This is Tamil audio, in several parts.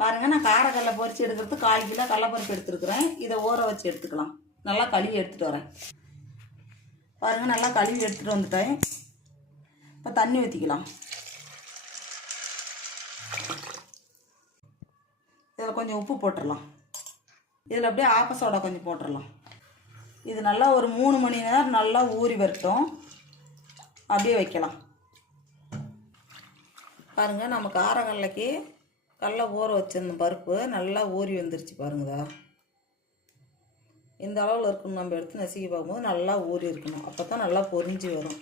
பாருங்கள் நான் காரக்கடலை பொறிச்சு எடுக்கிறது கால் கிலோ கடலைப்பருப்பு எடுத்துருக்குறேன். இதை ஊற வச்சு எடுத்துக்கலாம். நல்லா கழுவி எடுத்துகிட்டு வரேன். பாருங்கள் நல்லா கழுவி எடுத்துகிட்டு வந்துட்டேன். இப்போ தண்ணி ஊற்றிக்கலாம் இதில் கொஞ்சம் உப்பு போட்டுடலாம் இதில் அப்படியே ஆப்ப சோடா கொஞ்சம் போட்டுடலாம் இது நல்லா ஒரு மூணு மணி நேரம் நல்லா ஊறி வரட்டும். அப்படியே வைக்கலாம். பாருங்கள் நம்ம காரக்கடலைக்கு கடல ஊற வச்சிருந்த பருப்பு நல்லா ஊறி வந்துருச்சு பாருங்கதா. இந்த அளவில் இருக்கணும் நம்ம எடுத்து நசுக்கி பார்க்கும்போது நல்லா ஊறி இருக்கணும். அப்போ தான் நல்லா பொறிஞ்சு வரும்.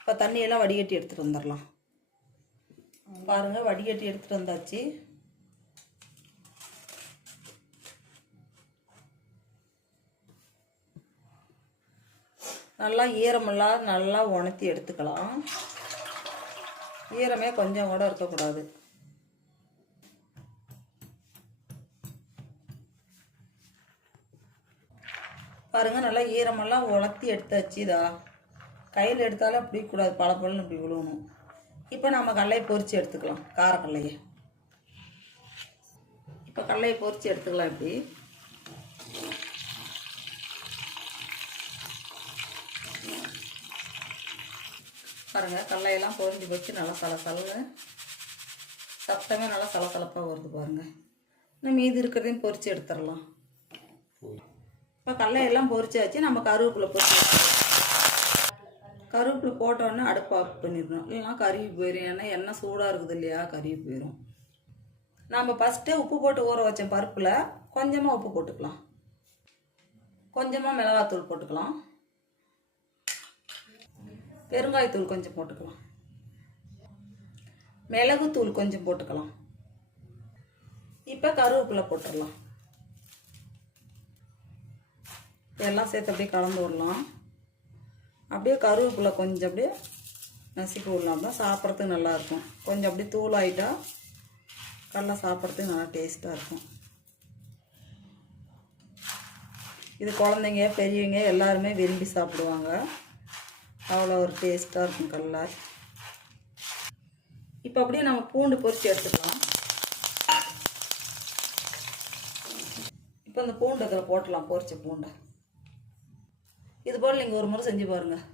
இப்போ தண்ணியெல்லாம் வடிகட்டி எடுத்துகிட்டு வந்துடலாம் பாருங்கள் வடிகட்டி எடுத்துகிட்டு வந்தாச்சு. நல்லா ஈரமில்லாத நல்லா உணர்த்தி எடுத்துக்கலாம். ஈரமே கொஞ்சம் கூட இருக்கக்கூடாது. பாருங்கள் நல்லா ஈரமெல்லாம் உலர்த்தி எடுத்தாச்சு இதா. கையில் எடுத்தாலும் அப்படி கூடாது பளபளன்னு இப்படி விழுவணும் இப்போ நம்ம கடலையை பொறிச்சு எடுத்துக்கலாம் காரக்கடலையை இப்போ கடலையை பொறிச்சு எடுத்துக்கலாம் இப்படி. பாருங்க கடலையெல்லாம் பொரிஞ்சு வச்சு நல்லா சலசலன்னு சத்தமே நல்லா சலசலப்பாக வருது பாருங்கள் இன்னும் மீதி இருக்கிறதையும் பொறிச்சு எடுத்துடலாம். இப்போ கடலையெல்லாம் பொறிச்சாச்சு நம்ம கருவேப்பிலை பொறிச்சு கருவேப்பிலை போட்டோன்னே அடுப்பு ஆஃப் பண்ணிடணும். இல்லைன்னா கருவி போயிடும் ஏன்னா எண்ணெய் சூடாக இருக்குது இல்லையா கருவி போயிடும் நம்ம ஃபஸ்ட்டு உப்பு போட்டு ஊற வச்ச பருப்பில் கொஞ்சமாக உப்பு போட்டுக்கலாம். கொஞ்சமாக மிளகாத்தூள் போட்டுக்கலாம். பெருங்காயத்தூள் கொஞ்சம் போட்டுக்கலாம். மிளகுத்தூள் கொஞ்சம் போட்டுக்கலாம். இப்போ கருவேப்பிலை போட்டுடலாம். இதெல்லாம் சேர்த்து அப்படியே கலந்து விடலாம். அப்படியே கருவேப்பிலை கொஞ்சம் அப்படியே நசுக்கி விடலாம். தான் சாப்பிட்றதுக்கு நல்லாயிருக்கும் கொஞ்சம் அப்படியே தூளாகிட்டால் கடலை சாப்பிட்றதுக்கு நல்லா டேஸ்ட்டாக இருக்கும். இது குழந்தைங்க பெரியவங்க எல்லாருமே விரும்பி சாப்பிடுவாங்க. அவ்வளோ ஒரு டேஸ்ட்டாக இருக்கும் கடலை. இப்போ அப்படியே நம்ம பூண்டு பொரிச்சு எடுத்துக்கலாம். இப்போ அந்த பூண்டு அதில் போட்டலாம் பொரிச்ச பூண்டை. இது போல் நீங்கள் ஒரு முறை செஞ்சு பாருங்கள்